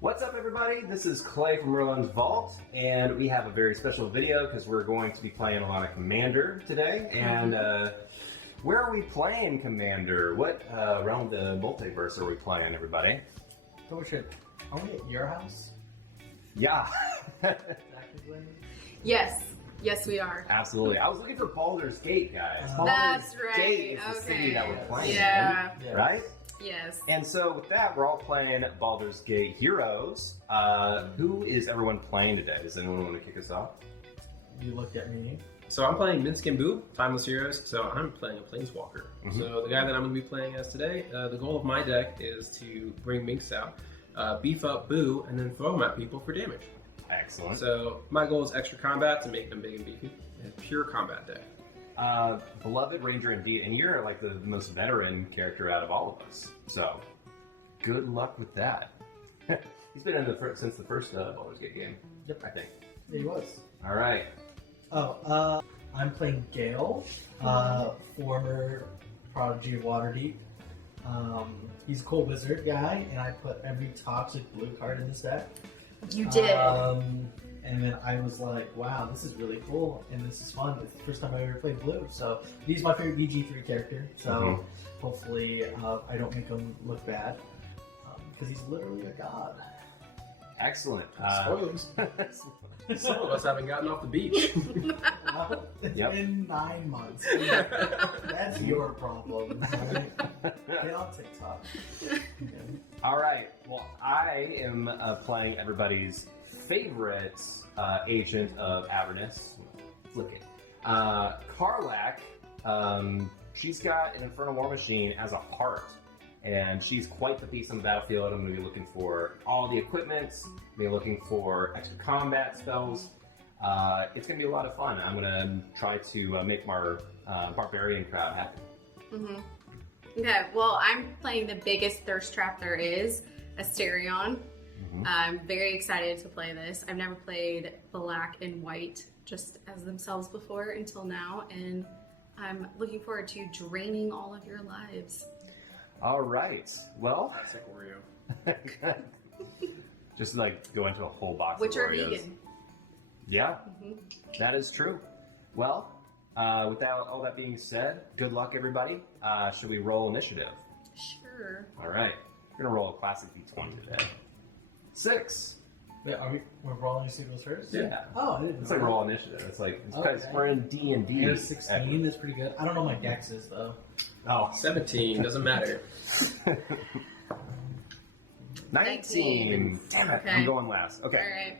What's up, everybody? This is Clay from Merlin's Vault, and we have a very special video because we're going to be playing a lot of Commander today. And where are we playing Commander? What realm of the multiverse are we playing, everybody? Oh shit. Are we at your house? Yeah. Yes. Yes, we are. Absolutely. I was looking for Baldur's Gate, guys. That's Baldur's right. Gate is the city that we're playing Yeah. in, right? Yes. And so with that, we're all playing Baldur's Gate Heroes. Who is everyone playing today? Does anyone want to kick us off? You looked at me. So I'm playing Minsc&Boo, Timeless Heroes, so I'm playing a Planeswalker. So the guy that I'm going to be playing as today, the goal of my deck is to bring Minx out, beef up Boo, and then throw them at people for damage. Excellent. So my goal is extra combat to make them big and beefy. And pure combat deck. Beloved Ranger indeed, and you're like the most veteran character out of all of us. So, good luck with that. He's been in since the first Baldur's Gate game. Yep. I think. Yeah, he was. All right. Oh, I'm playing Gale, former Prodigy of Waterdeep. He's a cool wizard guy, and I put every toxic blue card in this deck. You did. And then I was like, wow, this is really cool, and this is fun. It's the first time I ever played blue, so he's my favorite BG3 character, so hopefully I don't make him look bad, because he's literally a god. Excellent. Spoilers. Some of us haven't gotten off the beach. Well, it's Yep. been 9 months. That's your problem. Right? Get on TikTok. All right. Well, I am playing everybody's favorite agent of Avernus. Flick it. Karlach. She's got an Infernal War Machine as a heart, and she's quite the beast on the battlefield. I'm going to be looking for all the equipment. I'm going to be looking for extra combat spells. It's going to be a lot of fun. I'm going to try to make my barbarian crowd happy. Okay, well, I'm playing the biggest thirst trap there is, Astarion. I'm very excited to play this. I've never played black and white just as themselves before until now, and I'm looking forward to draining all of your lives. All right. Well, Classic Oreo. just like go into a whole box Which of are Oreos. vegan. Yeah, that is true. Well, without all that being said, good luck, everybody. Should we roll initiative? Sure. All right. We're going to roll a classic D20 today. 6. Wait, we're rolling your signals first? Yeah. Oh, I didn't It's know like that. roll initiative. It's like, it's because Okay. we're in D&D. There's 16, that's pretty good. I don't know what my dex is, though. Oh. 17, doesn't matter. 19. Damn it. Okay. I'm going last. Okay. All right.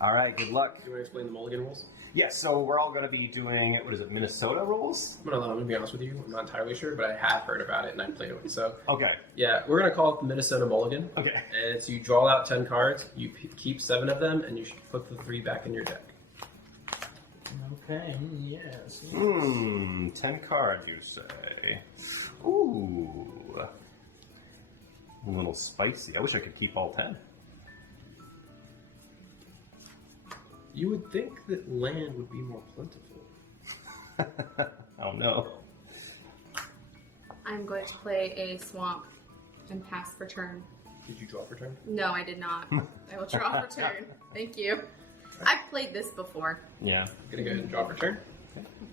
All right. Good luck. Do you want to explain the mulligan rules? Yes, so we're all going to be doing, what is it, Minnesota rules? I'm going to be honest with you, I'm not entirely sure, but I have heard about it and I played it. So, Okay. yeah, we're going to call it the Minnesota Mulligan. Okay. And it's you draw out 10 cards, you keep 7 of them, and you should put the 3 back in your deck. Okay, yes. 10 cards, you say. Ooh. A little spicy. I wish I could keep all 10. You would think that land would be more plentiful. Oh no. I'm going to play a swamp and pass for turn. Did you draw for turn? No, I did not. I will draw for turn. Thank you. I've played this before. Yeah. I'm going to go ahead and draw for turn.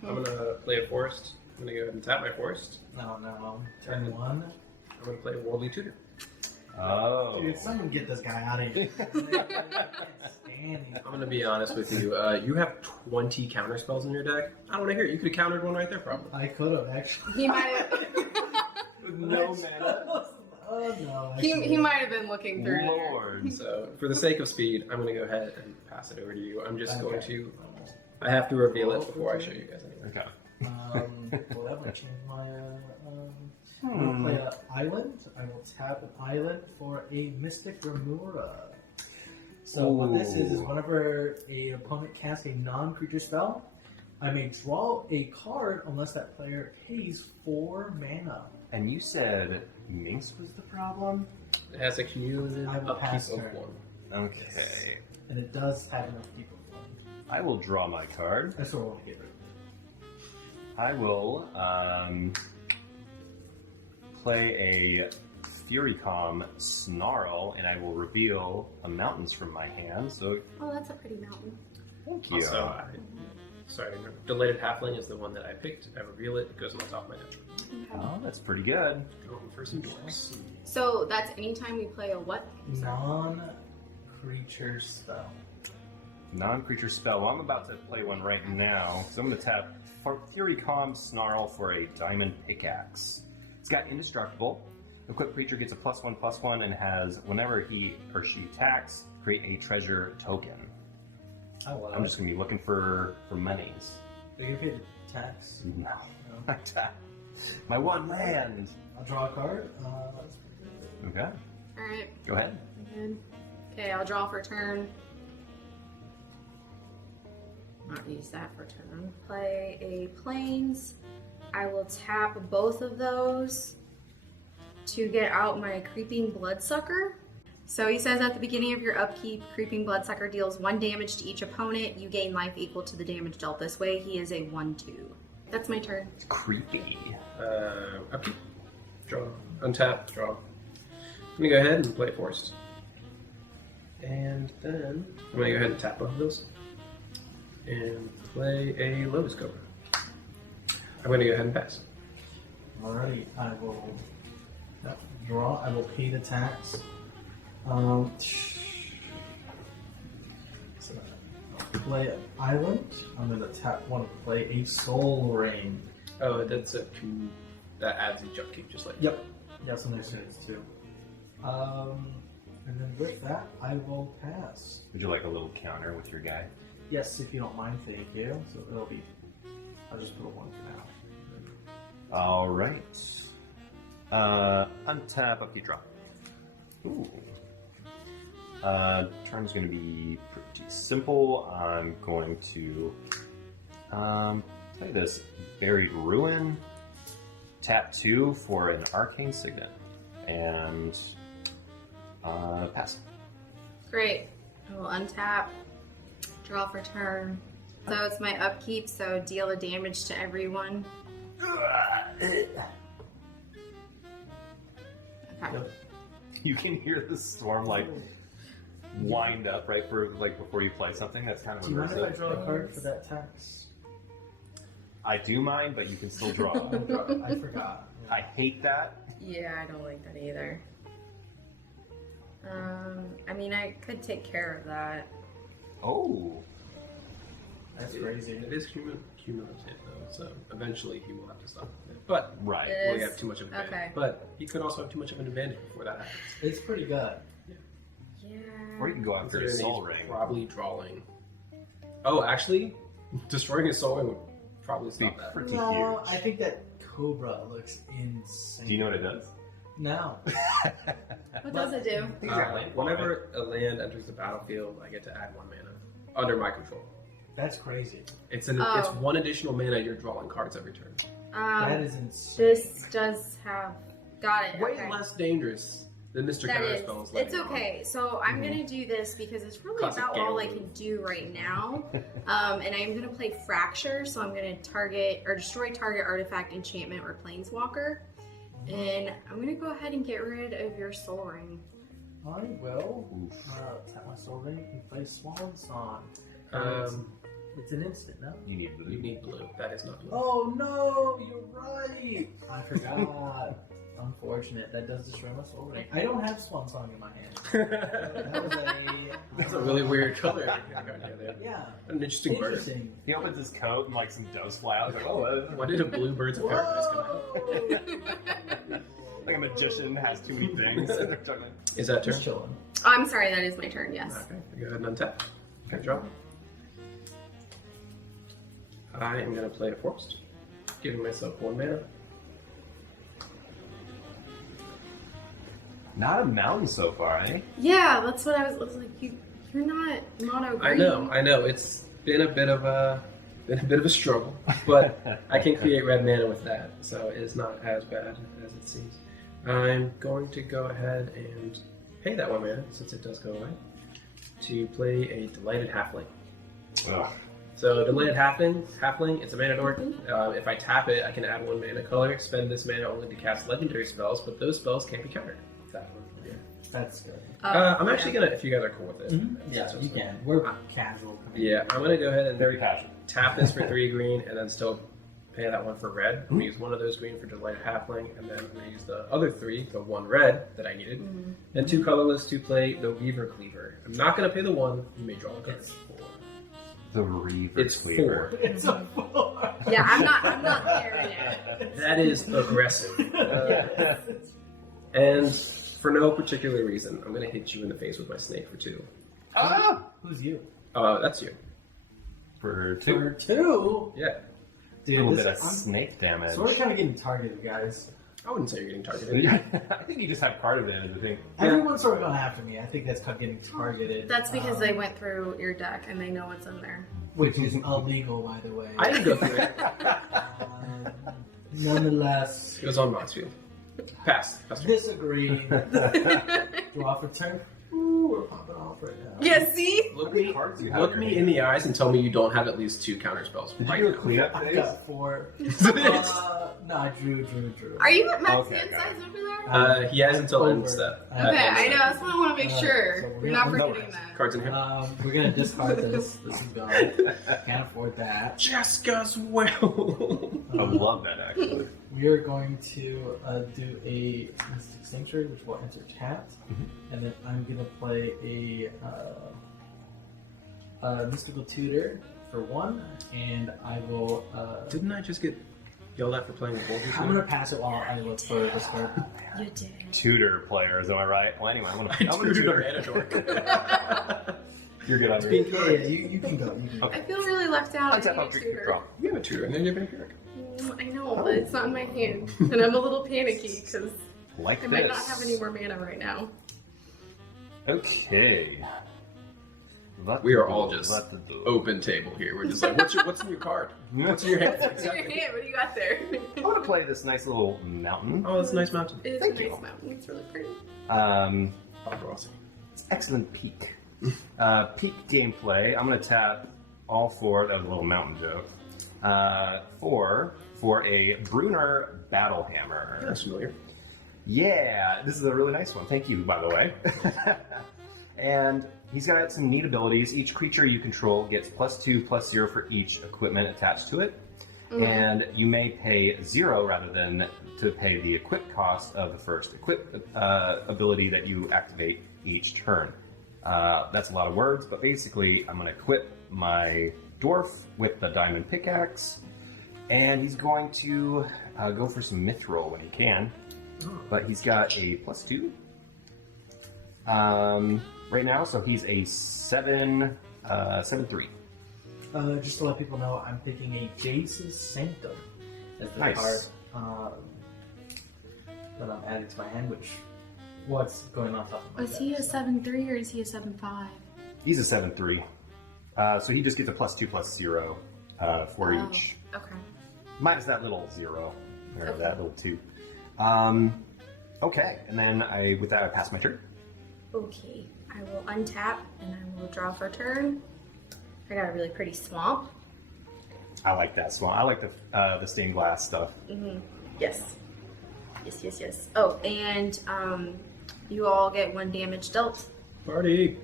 I'm going to play a forest. I'm going to go ahead and tap my forest. No. Turn 1. I'm going to play a Worldly Tutor. Oh. Dude, someone get this guy out of here. I'm going to be honest with you. You have 20 counter spells in your deck. I don't want to hear it. You could have countered one right there, probably. I could have, actually. He might have. No mana. Oh, no. he might have been looking through. Lord. So, for the sake of speed, I'm going to go ahead and pass it over to you. I'm just going Okay. to... I have to reveal it before I show you guys anyway. Okay. Well, that might change my. I'm gonna play an island. I will tap an island for a Mystic Remora. So what this is Ooh. whenever an opponent casts a non-creature spell, I may draw a card unless that player pays 4 mana. And you said Minx was the problem? It has a cumulative I will pass upkeep of turn. 1. Okay. And it does have enough people. I will draw my card. That's what I want to get rid of. I will play a Furycom Snarl, and I will reveal a mountains from my hand. So Oh, that's a pretty mountain. thank you. Also, Delighted Halfling is the one that I picked. I reveal it. It goes on the top of my head. Oh, that's pretty good. Going for some dwarves. So that's anytime we play a what? Non-creature spell. Non-creature spell. Well, I'm about to play one right now. So I'm going to tap Furycom Snarl for a diamond pickaxe. It's got indestructible. Equipped creature gets a +1/+1 and has, whenever he or she attacks, create a treasure token. Oh, wow. I'm just going to be looking for monies. Are you going to pay the tax? No. No. I tap my one land. I'll draw a card. Okay. Alright. Go ahead. Okay, I'll draw for turn. Not use that for turn. Play a plains. I will tap both of those to get out my Creeping Bloodsucker. So he says at the beginning of your upkeep, Creeping Bloodsucker deals 1 damage to each opponent. You gain life equal to the damage dealt this way. He is a 1/2. That's my turn. It's creepy. Upkeep. Draw. Untap. Draw. I'm going to go ahead and play Forest. And then I'm going to go ahead and tap both of those. And play a Lotus Cobra. I'm going to go ahead and pass. Alrighty, I will draw. I will pay the tax. So I'll play an island. I'm going to tap one and play a Soul Ring. Oh, that's a two. That adds each upkeep, just like. Yep. Got some nice units too. And then with that, I will pass. Would you like a little counter with your guy? Yes, if you don't mind, thank you. So it'll be. I'll just put a 1 for now. All right. Untap, upkeep, draw. Ooh. Turn's going to be pretty simple. I'm going to play this Buried Ruin. Tap 2 for an Arcane Signet. And pass. Great. I will untap. Draw for turn. So it's my upkeep, so deal a damage to everyone. Okay. You can hear the storm like wind up right before you play something. That's kind of Do you mind if I immersive. draw a card for that tax? I do mind, but you can still draw. I forgot. I hate that. Yeah, I don't like that either. I mean, I could take care of that. Oh. That's crazy. It is cumulative, though, so eventually he will have to stop it. But Right. It will is- he have too much of an advantage? okay. But he could also have too much of an advantage before that happens. It's pretty good. Yeah. Or you can go after a Considering soul he's ring. Probably drawing. Oh, actually, destroying his soul ring would probably Be stop that. pretty No, huge. I think that Cobra looks insane. Do you know what it does? No. What does it do? Whenever a land enters the battlefield, I get to add 1 mana under my control. That's crazy. It's Oh. it's 1 additional mana. You're drawing cards every turn. That is insane. This does have. Got it. Way okay. less dangerous than Mr. That is. Counterspells. It's okay. So I'm gonna do this because it's really Classic about all I Gale. can do right now. And I'm gonna play Fracture. So I'm gonna target or destroy target artifact, enchantment, or planeswalker. And I'm gonna go ahead and get rid of your Soul Ring. I will Oof. tap my soul ring and play Swan Song. It's an instant, no? You need blue. You need blue. That is not blue. Oh no, you're right. I forgot. Unfortunate. That does destroy my soul ring. I don't have Swan Song in my hand. That was That's a really weird color. yeah. An interesting bird. Interesting. He opens his coat and like some doves fly out. He's like, oh, Why did a blue Birds of Paradise come out? Whoa! like a magician has too many things. Is that turn? Just chilling. Oh, I'm sorry, that is my turn, yes. Okay, go ahead and untap. Okay, draw. I am going to play a Forest, giving myself 1 mana. Not a mountain so far, eh? Yeah, that's what I was like. You're not mono green. I know. It's been a bit of a struggle, but I can create red mana with that, so it's not as bad as it seems. I'm going to go ahead and pay that 1 mana, since it does go away, to play a Delighted Halfling. Ugh. So Delighted Halfling, it's a mana dork. If I tap it, I can add 1 mana color, spend this mana only to cast legendary spells, but those spells can't be countered. That's good. I'm actually gonna, if you guys are cool with it. Yeah, you can. We're casual. Yeah, I'm gonna go ahead and Very casual. tap this for 3 green, and then still pay that one for red. I'm gonna use one of those green for Delight Halfling, and then I'm gonna use the other 3, the 1 red that I needed, and 2 colorless to play the Reaver Cleaver. I'm not gonna pay the 1. You may draw a card. It's 4. The Reaver It's Cleaver. 4. It's a 4. Yeah, I'm not there yet. That is aggressive. Yes. And for no particular reason, I'm gonna hit you in the face with my snake for 2. Ah! Who's you? That's you. For 2. For 2? Yeah. A Dude, little bit of I'm snake damage. sort of kind of getting targeted, guys. I wouldn't say you're getting targeted. I think you just have card advantage, I think. Everyone's sort of going after me. I think that's called getting targeted. That's because they went through your deck and they know what's in there. Which is illegal, by the way. I didn't go through it. Nonetheless, It was on Moxfield. Pass. Pass. disagree. Draw for turn. Ooh, we're popping off right now. Yeah, see? Look How many me, cards do you have look in me your in hand? the eyes and tell me you don't have at least 2 counter spells. Did Right you do a now. cleanup I phase? got 4. No, I drew. Are you at max Okay, hand got size it. over there? He has until end Over. step. Okay, I know. That's what I want to make Alright, sure. so we're We're not gonna- forgetting that. Cards in here. We're gonna discard this. This is gone. Can't afford that. Jessica's well. I love that, actually. We are going to do a Mystic Sanctuary, which will enter tapped, and then I'm gonna play a Mystical Tutor for 1, and I will. Didn't I just get yelled at for playing with Baldurs? I'm gonna pass it while I look for this card. You did. Tutor players, am I right? Well, anyway, I'm I gonna tutored a dork. You're good on Yeah, your you can go. You can go. I feel really left out. I Untap, need a I'll drink your tutor. draw. You have a tutor, and then you have an empiric. I know, but it's not in my hand. And I'm a little panicky because Like I this. might not have any more mana right now. Okay. We are all just Let the door. open table here. We're just like, what's in your card? What's in your hand? What's in your hand? What do you got there? I want to play this nice little mountain. Oh, that's a nice mountain. It is Thank a you. nice mountain. It's really pretty. It's excellent peak. Peak gameplay. I'm going to tap all 4. That was a little mountain joke. 4 for a Brunner Battle Hammer. That's familiar. Yeah, this is a really nice one. Thank you, by the way. And he's got some neat abilities. Each creature you control gets +2/+0 for each equipment attached to it. And you may pay 0 rather than to pay the equip cost of the first equip ability that you activate each turn. That's a lot of words, but basically I'm going to equip my dwarf with the diamond pickaxe, and he's going to go for some mithril when he can. But he's got a +2 right now, so he's a 7/3. Just to let people know, I'm picking a Jace's Sanctum as the Nice. card that I'm adding to my hand, which what's going on top of my Was deck. he a 7/3 or is he a 7/5? He's a 7/3. So he just gets a +2/+0 for each. Okay. Minus that little 0, or Okay. that little 2. Okay, and then with that I pass my turn. Okay. I will untap and I will draw for a turn. I got a really pretty swamp. I like that swamp. I like the stained glass stuff. Yes. Yes. Oh, and you all get 1 damage dealt. Party.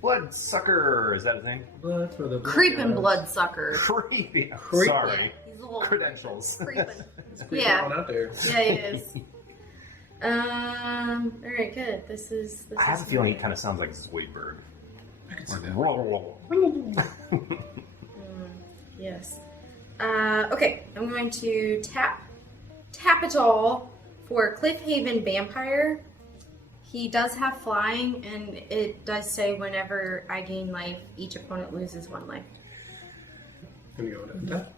Bloodsucker, is that his name? Blood for the Creeping bloodsucker. Creepy. Creep- Sorry. Yeah, he's a little Credentials. creeping. Yeah. Yeah. On out there. Yeah, he is. All right, good. This is. I have a feeling he kind of sounds like Zoidberg. I can see that. Yes. Okay, I'm going to tap it all for Cliffhaven Vampire. He does have flying, and it does say whenever I gain life, each opponent loses 1 life. Gonna go with that.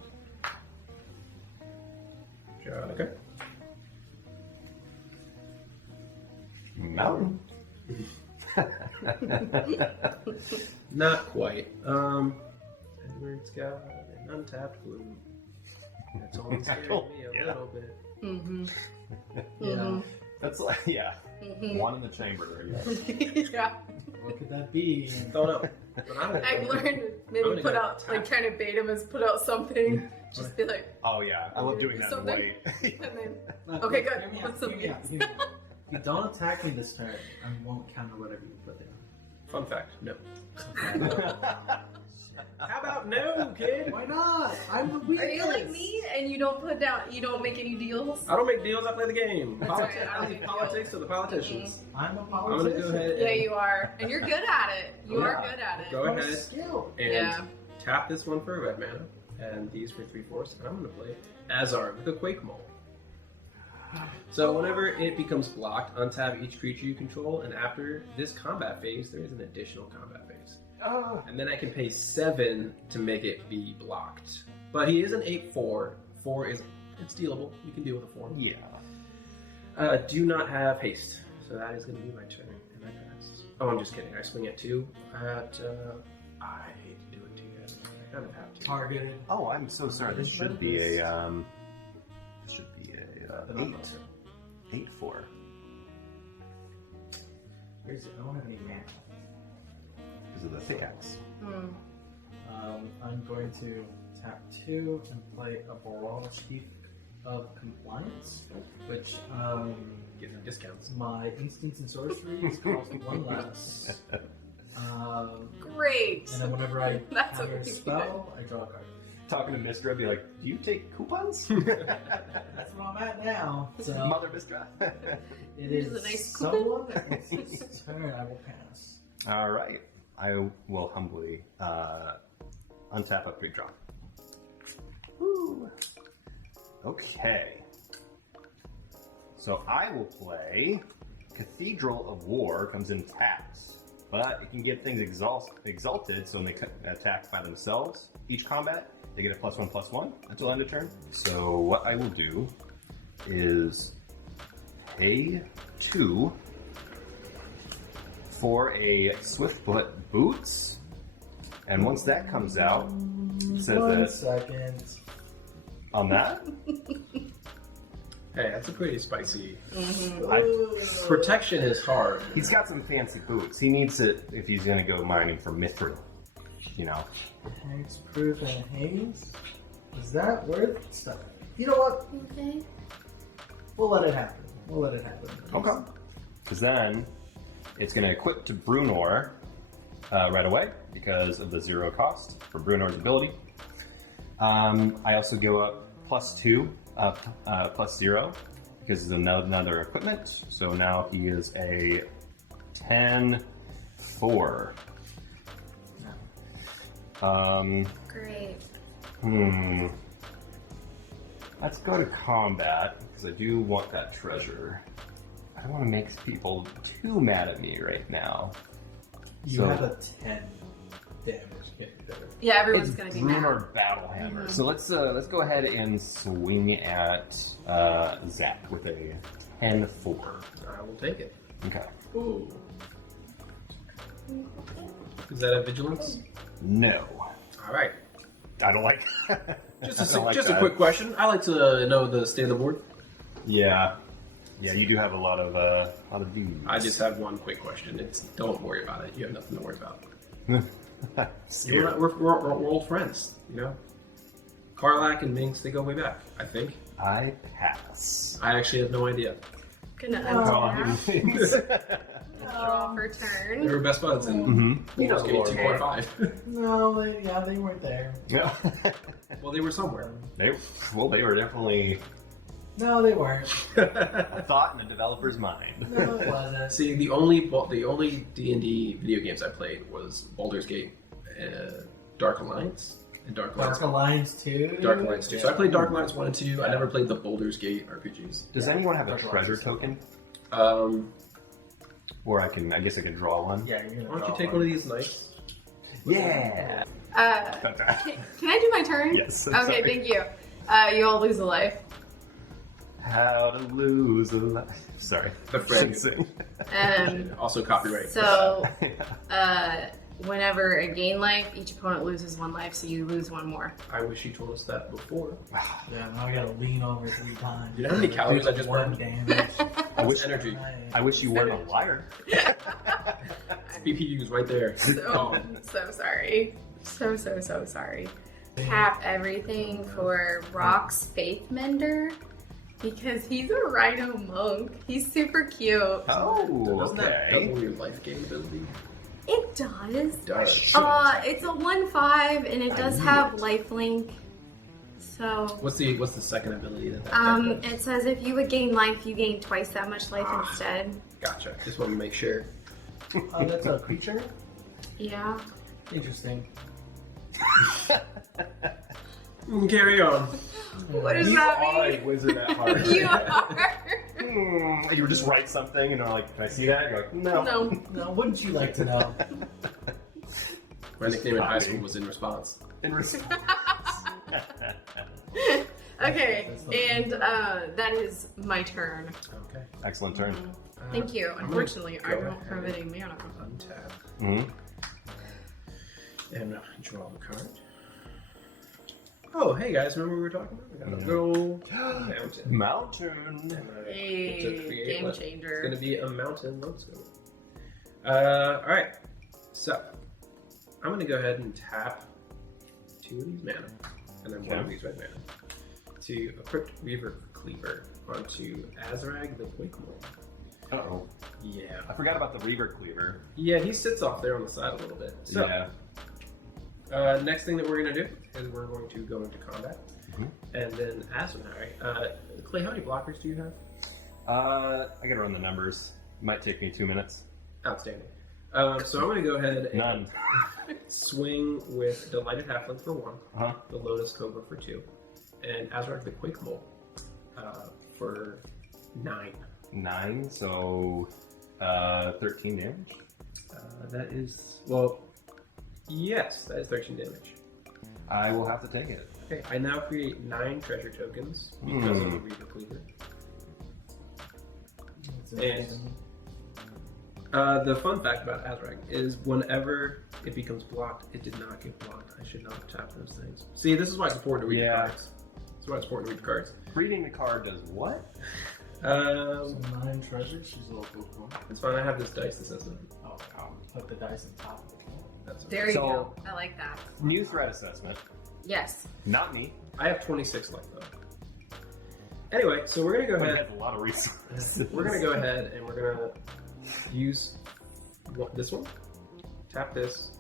Okay. Mountain. Not quite. Edward's got an untapped bloom. That's only scared me a Yeah. little bit. Mm-hmm. Yeah. That's like, yeah. Mm-hmm. One in the chamber. Yeah. Yeah. What could that be? Don't know. But I've learned to I'm maybe gonna put go out, tap. like, kind of bait him as put out something. Just be like, Oh yeah, I love doing that in Something. white. and then Look, Okay, look, good. hear me out, Let's look hear me at out, hear me out. If you don't attack me this turn, I won't counter whatever you put down. Fun fact, no. Okay. How about no, kid? Why not? I'm the weakest. Are you like me and you don't make any deals? I don't make deals, I play the game. That's right, I I don't leave make politics to the politicians. I'm a I'm politician. gonna go ahead Yeah, and you are. And you're good at it. You are Yeah. good at it. go What a ahead skill. and Yeah. tap this one for a red mana, and these for 3/4, and I'm gonna play Azar, the Quake Mole. So whenever it becomes blocked, untap each creature you control, and after this combat phase, there is an additional combat phase. Oh. And then I can pay 7 to make it be blocked. But he is an 8/4. 4 is it's dealable. You can deal with a 4. Yeah. Do not have haste, so that is going to be my turn, and I pass. Oh, I'm just kidding. I swing at 2. I hate to do it to you guys. I kind of have to. Targeted. Oh, I'm so sorry. This should be a 8/4. Where's it? I don't have any mana. Because of the pickaxe. Hmm. I'm going to tap 2 and play a Barrage Chief of Compliance, which Get some discounts. my instants and sorceries cost 1 less. Great. And then whenever I That's counter a what we spell, I draw a card. Talking to Mistra, I'd be like, do you take coupons? That's where I'm at now. So Mother Mistra. it Here's is a nice someone else's turn. I will pass. All right. I will humbly untap, upgrade, draw. Woo. Okay. So I will play Cathedral of War. Comes in taps, but it can get things exalted. So when they attack by themselves, each combat they get a +1/+1 until end of turn. So what I will do is pay 2 for a Swiftfoot Boots, and once that comes out, it says 1 that second. on that, Hey, that's a pretty spicy. Mm-hmm. Protection is hard. he's got some fancy boots. He needs it if he's going to go mining for mithril. You know. Hexproof and haze. Is that worth stuff? You know what? Okay. We'll let it happen. We'll let it happen. Okay. Because then it's going to equip to Brunor right away because of the 0 cost for Brunor's ability. I also go up +2, +0 because it's another equipment. So now he is a 10/4. Great. Let's go to combat because I do want that treasure. I don't want to make people too mad at me right now. You So- have a 10 damage. Get better. Yeah, everyone's It's gonna be Bruner mad. Battlehammer. Mhm. So let's go ahead and swing at Zach with a 10/4. I will take it. Okay. Ooh. Is that a vigilance? No, All right. I don't like. Just I don't like a that. quick question. I like to know the state of the board. Yeah, you do have a lot of dudes. I just have one quick question. It's don't worry about it. You have nothing to worry about. Scared. We're old friends, you know. Karlach and Minsc, they go way back. I think. I pass. I actually have no idea. Gonna Oh, untap. Draw for They turn. were best buds, and Mm-hmm. you just gave me Lord. 2.5. No, they weren't there. Yeah. Well, they were somewhere. they were definitely No, they weren't. a thought in the developer's mind. No, it wasn't. See, the only D&D video games I played was Baldur's Gate, Dark Alliance, and Dark Alliance. Dark Alliance 2. Dark Alliance 2. So I played Dark Alliance 1 and 2. I never played the Baldur's Gate RPGs. Does Yeah. anyone have a Dark treasure Alliance. token? Why Or I guess I can draw one. Yeah, you're gonna don't draw you take one of these knights? Yeah. Can I do my turn? Yes, I'm Okay, sorry. thank you. You all lose a life. How to lose a life. Sorry. The friend. Sing. Also copyright. So, whenever a gain life, each opponent loses 1 life, so you lose 1 more. I wish you told us that before. Yeah, now I gotta lean over 3 times. You know how many calories I just 1 burned? damage. I wish Energy. I wish you weren't a liar. BPU's right there. So sorry. So sorry. Tap everything for Rock's Faith Mender. Because he's a rhino monk. He's super cute. Oh, Doesn't that okay. double your life gain ability? It does. Does. It's a 1/5 and it does have lifelink. So What's the second ability that does? it says if you would gain life, you gain twice that much life instead. Gotcha. Just want to make sure. Oh, that's a creature? Yeah. Interesting. Carry on. What does You that are mean? a wizard at heart. You are. You would just write something and they're like, can I see that? You're like, no. No. Now, wouldn't you like to know? My nickname in high school was in response. In response. Okay, and that is my turn. Okay. Excellent turn. Thank you. I'm gonna Unfortunately, I go don't have ahead any mana. Untap. Mm-hmm. And draw the card. Oh, hey guys, remember what we were talking about? We got a Yeah. good old mountain. Mountain. And I get to Hey, create game what- It's changer. going to be a mountain lodestone. Alright, so I'm going to go ahead and tap 2 of these mana, and then 1 of these red mana, to equip Reaver Cleaver onto Azrag the Quakemore. Uh-oh. Yeah. I forgot about the Reaver Cleaver. Yeah, he sits off there on the side a little bit. So, Yeah. Next thing that we're going to do is we're going to go into combat. Mhm. And then Azrag, Clay, how many blockers do you have? I gotta run the numbers. Might take me 2 minutes. Outstanding. So I'm going to go ahead and None. swing with Delighted Halfling for 1, Uh-huh. the Lotus Cobra for 2, and Azrag the Quake Mole for 9. 9, so 13 damage. That is, well, yes, that is 13 damage. I will have to take it. Okay, I now create 9 treasure tokens because of the Reaver Cleaver. That's interesting. The fun fact about Azrag is whenever it becomes blocked, it did not get blocked. I should not tap those things. See, this is why it's important to read the cards. This is why it's important to read the cards. Reading the card does what? So 9 treasures. She's a little cool. It's fine. I have this dice that says that. Oh, put the dice on top of it. That's There you So- go. I like that. New threat assessment. Yes. Not me. I have 26 life though. Anyway, so we're gonna go But it ahead. has a lot of resources. We're gonna go ahead and we're gonna use this one, tap this,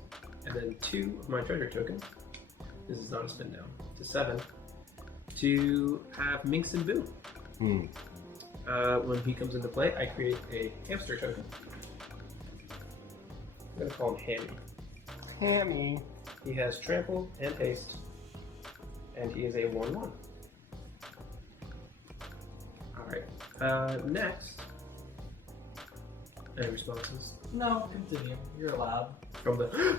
and then 2 of my treasure token. This is not a spin down to 7 to have Minsc&Boo. Hmm. When he comes into play, I create a hamster token. I'm gonna call him Hammy. Hammy. He has trample and haste, and he is a 1/1. Alright, next. Any responses No, continue. You're allowed. from the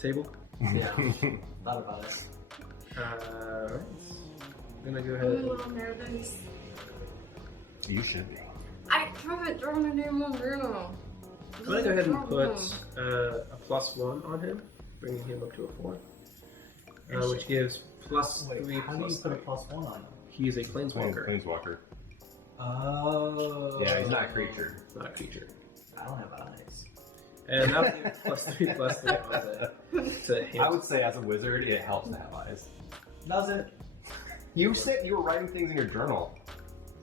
table? Yeah. Thought about it. Alright. I'm gonna go ahead Ooh, and I'm nervous. You should be. I haven't drawn a name on Bruno. I'm gonna go ahead and put a +1 on him, bringing him up to a 4. Which gives +3 Wait, how do you plus put a 3. +1 on him? He is a planeswalker. Planeswalker. Oh. Yeah, he's not a creature. Not a creature. I don't have eyes. And that'll give +3/+3 on to him. I would say as a wizard, it helps to have eyes. Does it? You said you were writing things in your journal.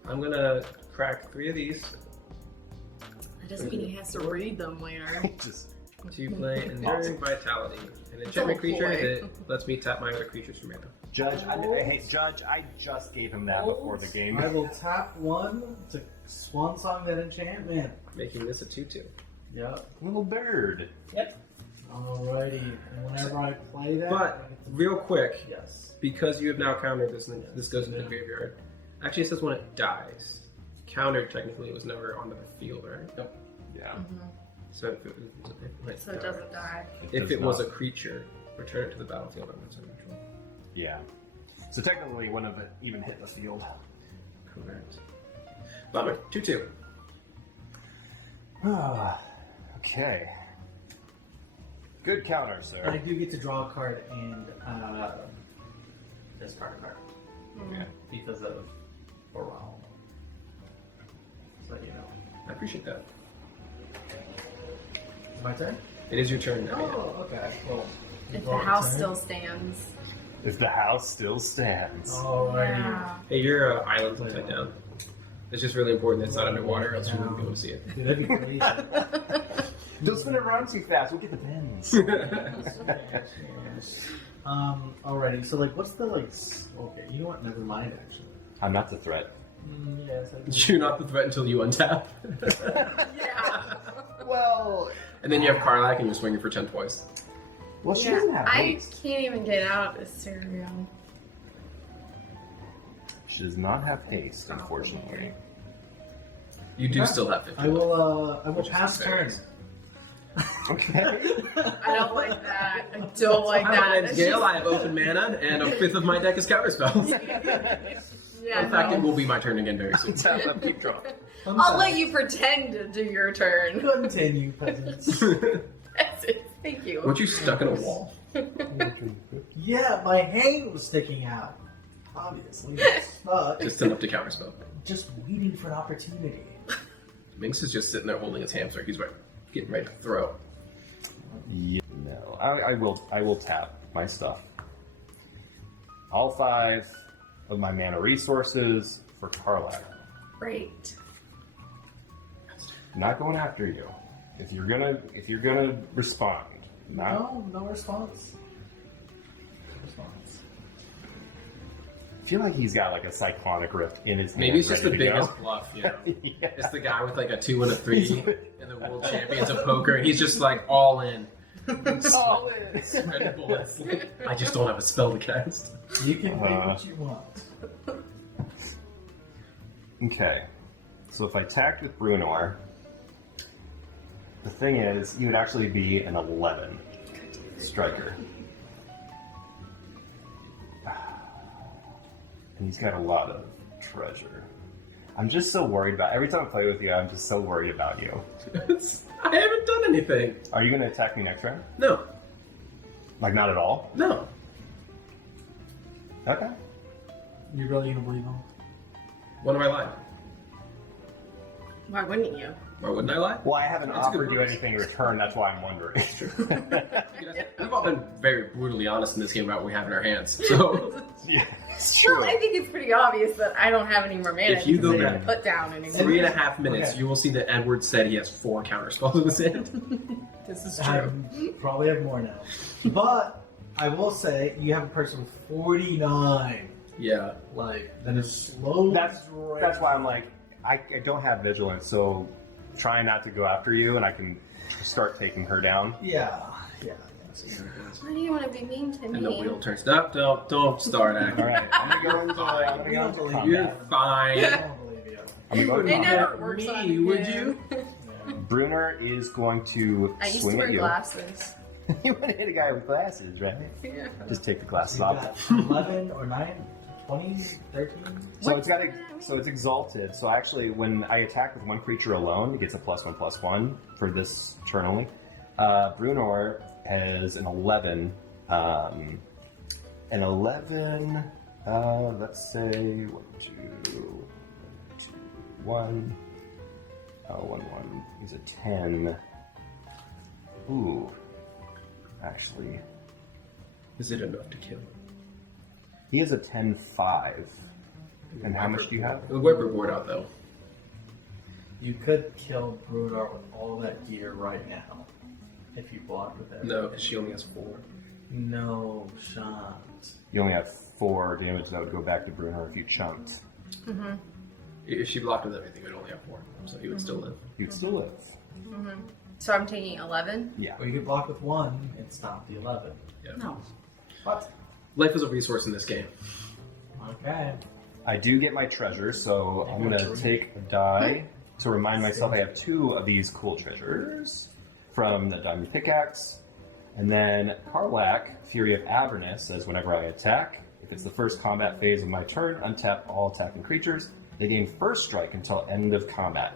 I'm gonna crack 3 of these That doesn't mean he has to read them later. Just to play Enduring Vitality, an enchantment creature that lets me tap my other creatures for mana. Judge, hey, Judge, I just gave him that before the game. I will tap 1 to swan song that enchantment. Making this a 2/2. Yep. Little bird. Alrighty. And whenever I play that, But, I get to... real quick, Yes. because you have now countered this, and this goes into the graveyard. Actually, it says when it dies. Countered, technically, it was never on the field, right? Yeah. So if it, So it doesn't die. If does it was a not. creature, return it to the battlefield on its own control. Yeah. So technically, one of it even hit the field. Correct. Bummer. 2/2. Okay. Good counter, I sir. do get to draw a card and discard a card Okay. because of morale. So you know. I appreciate that. It's my turn? It is your turn now. Oh, okay. Well, If the draw a house turn. still stands. If the house still stands. Alrighty. Yeah. Hey, your island's upside down. It's just really important that it's not underwater, else you wouldn't be able to see it. Dude, that'd be crazy. Don't spin it around too fast. We'll get the bends. Alrighty. So like, what's the like? Okay, you know what? Never mind. Actually. I'm not the threat. Yes. I do. You're not the threat until you untap. Yeah. Well, And then you have Karlach and you're swinging for 10 twice. well, she Yeah, doesn't have I haste. can't even get out Astarion. She does not have haste, unfortunately. You do Okay. still have 50. I will Which is pass turn. fair. Okay. I don't like that. I don't like Hi, that. my name's Gale. I have open mana, and a fifth of my deck is counterspells. Yeah, In fact, no. it will be my turn again very soon. Tap up, keep drawing. I'll let you pretend to do your turn. Continue, peasants. That's it. Thank you. Weren't you stuck in a wall? Yeah, my hand was sticking out. Obviously, but Just enough to counterspell. just waiting for an opportunity. Minx is just sitting there holding his hamster. He's getting ready to throw. Yeah, no, I will tap my stuff. All 5 of my mana resources for Karlach. Great. I'm not going after you. If you're gonna respond, not. No response. No response. I feel like he's got like a cyclonic rift in his hand. Maybe it's just the ready to go. biggest bluff, you know? Yeah. It's the guy with like a 2 and a 3 and the world champions of poker. He's just like all in. All in. Spreading bullets. I just don't have a spell to cast. You can make what you want. Okay, so if I attacked with Bruenor, the thing is, you would actually be an 11 striker. And he's got a lot of treasure. I'm just so worried about, every time I play with you, I'm just so worried about you. I haven't done anything. Are you going to attack me next round? No. Like, not at all? No. Okay. You're really gonna believe him? When have I lied? Why wouldn't you? Why wouldn't I lie? Well, I haven't That's a good offered you bonus. anything in return, that's why I'm wondering. We've all been very brutally honest in this game about what we have in our hands. So Yeah, it's Well, I think it's pretty obvious that I don't have any more mana If you go to back put down anymore. 3.5 minutes, Okay. you will see that Edward said he has 4 counterspells in his hand. This is I true. probably have more now. But I will say you have a person with 49. Yeah. Like that is slow. That's why I'm like, I don't have vigilance, so trying not to go after you, and I can start taking her down. Yeah. Why do you want to be mean to me? And the wheel turns. No, don't start acting. All right, I'm gonna go into. I'm gonna We go don't into believe combat. You're fine. I don't believe you. I'm gonna go It into never combat. works Me, on you. would you? Yeah. Brunner is going to I used swing to wear at you. glasses. You want to hit a guy with glasses, right? Yeah. Just take the glasses So you off. got 11 or 9, 20, 13? So it's got so it's exalted. So actually, when I attack with one creature alone, it gets a +1/+1 for this turn only. Brunor has an 11. An 11. Let's say 1, 2, 1. 1, 1. He's a 10. Ooh. Actually, Is it enough to kill? he is a 10-5. And how much do you have? The whipper board out though. You could kill Brunor with all that gear right now. If you block with that. No, because she only has 4. No shot. You only have 4 damage that would go back to Brunner if you chunked. Mm-hmm. If she blocked with everything, it would only have 4, so he would still live. You'd still live. Mm-hmm. So I'm taking 11? Yeah. Or you could block with 1 and stop the 11. Yeah. No. What? Life is a resource in this game. Okay. I do get my treasure, so I'm going to take a die to remind myself I have 2 of these cool treasures from the Diamond Pickaxe. And then Karlach, Fury of Avernus, says whenever I attack, if it's the first combat phase of my turn, untap all attacking creatures. They gain first strike until end of combat.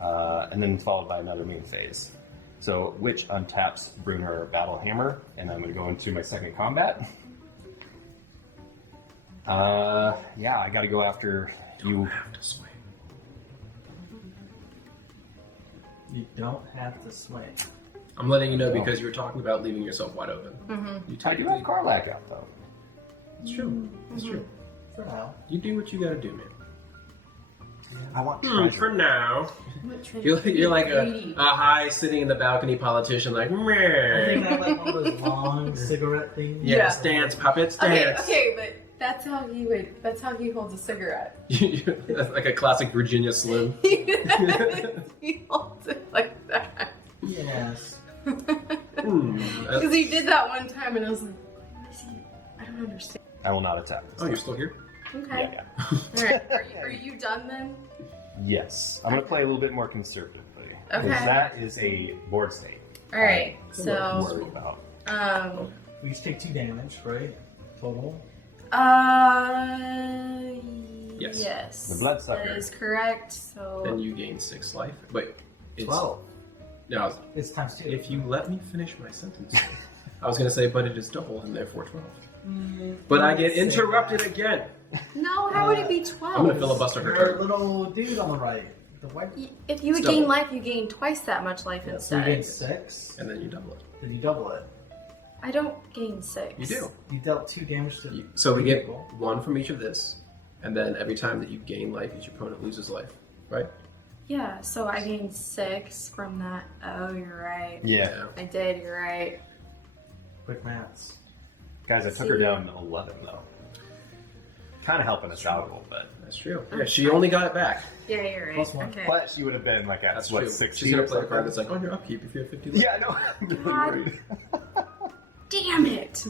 And then followed by another moon phase. So, which untaps Brunner Battle Hammer, and I'm going to go into my second combat. Yeah, I got to go after You you. have to swing. You don't have to swing. I'm letting you know because you were talking about leaving yourself wide open. Mm-hmm. You I do have Karlach out though. It's true. It's true. For now. You do what you gotta do, man. I want For now. You're like a high sitting in the balcony politician, like, I think meh. I like one of those long cigarette things. Yes, dance, puppets, dance. Okay, but that's how he holds a cigarette. That's like a classic Virginia Slim. He holds it like that. Yes. Because he did that one time, and I was like, what is he? I don't understand. I will not attack this. Oh, you're still here? Okay. Yeah. All right. Are you done then? Yes. I'm going to play a little bit more conservatively. Okay. Because that is a board state. All right. I'm So, worried about. We each take 2 damage, right? Total. Yes. Yes. The bloodsucker. That is correct. So. Then you gain 6 life. Wait. It's, 12. No, It's times 2. if you let me finish my sentence. I was going to say, but it is double and therefore 12. But I get interrupted again. No, how would it be 12? I'm going to filibuster her Your turn. little dude on the right. The white. If you would It's gain double. life, you gain twice that much life So you instead. gain 6. And then you double it. Then you double it. I don't gain 6. You do. You dealt 2 damage to So we get people. 1 from each of this, and then every time that you gain life, each opponent loses life, right? Yeah, so I gained 6 from that. Oh, you're right. Yeah. I did, you're right. Quick maths. Guys, I took her down to 11, though. Kind of helping us out a little bit. That's true. Yeah, she only got it back. Yeah, you're right. Plus 1. Okay. But she would have been like at, That's what, true. 16 She's going or to play a something? card that's like, on your upkeep if you have 50 life. Yeah, I know. I'm really God. worried. Damn it!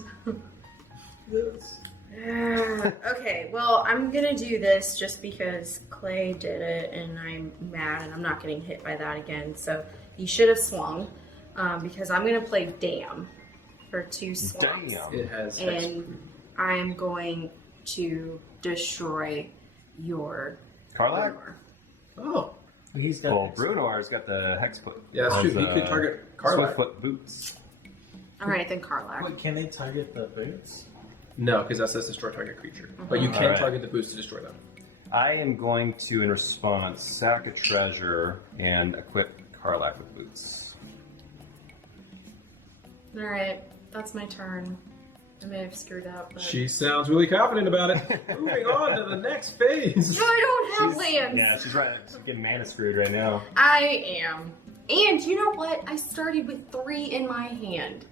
This. Okay, well, I'm gonna do this just because Clay did it and I'm mad and I'm not getting hit by that again. So he should have swung because I'm gonna play Damn for 2 swamps. Damn. It has And I'm going to destroy your Karlach? armor. Oh. He's got. Well, Brunor's got the hexfoot. Yeah, that's true. He could target Karlach. Swiftfoot boots. Alright, then Karlach. Wait, can they target the boots? No, because that says destroy target creature. But you can Alright. target the boots to destroy them. I am going to, in response, sack a treasure and equip Karlach with boots. Alright, that's my turn. I may have screwed up, but... She sounds really confident about it. Moving on to the next phase. No, I don't have lands! Yeah, she's right. She's getting mana screwed right now. I am. And you know what? I started with 3 in my hand.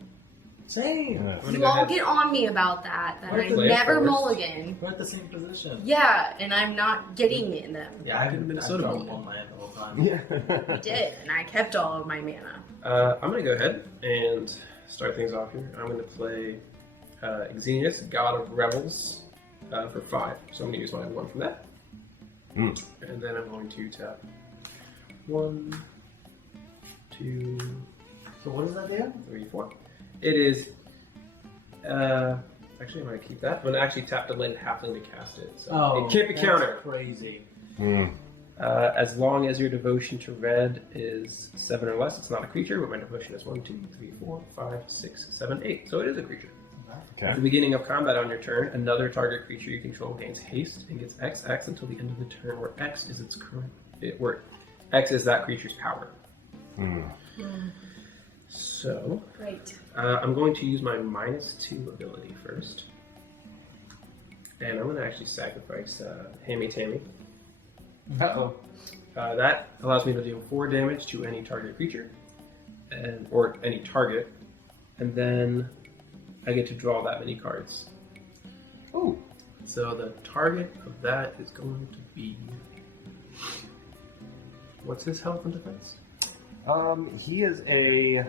Same. Yeah. gonna You go all ahead. get on me about that Where's I the play it never forward? mulligan. We're at the same position. Yeah, and I'm not getting in them. Yeah, I Did did Minnesota Minnesota mulligan. one land the whole time. Yeah. I did, and I kept all of my mana. I'm going to go ahead and start things off here. I'm going to play Xenius, God of Revels, for 5. So I'm going to use my 1 from that. Mm. And then I'm going to tap 1, 2, So what does that do? 3, 4. It is. Actually, I'm going to keep that. I'm going to actually tap the land halfling to cast it. So it can't be that's countered. Crazy. Mm. As long as your devotion to red is 7 or less, it's not a creature, but my devotion is 1, 2, 3, 4, 5, 6, 7, 8. So it is a creature. At Okay. the beginning of combat on your turn, another target creature you control gains haste and gets XX until the end of the turn, where X is its current. Where X is that creature's power. Mm. So Great. I'm going to use my -2 ability first, and I'm going to actually sacrifice Hammy Tammy. Uh-oh. That allows me to deal 4 damage to any target creature, or any target, and then I get to draw that many cards. Ooh. So the target of that is going to be... What's his health and defense? He is a...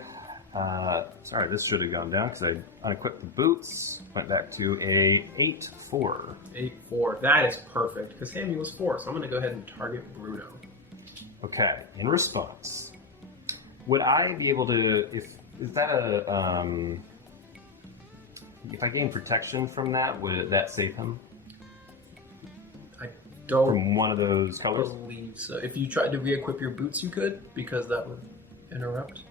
sorry, this should have gone down because I unequipped the boots. Went back to a 8-4. 8-4. That is perfect, because Hammy was 4, so I'm going to go ahead and target Bruno. Okay, in response, would I be able to... Is that a... if I gain protection from that, would that save him? I don't From one of those colors? believe so. If you tried to re-equip your boots, you could, because that would interrupt.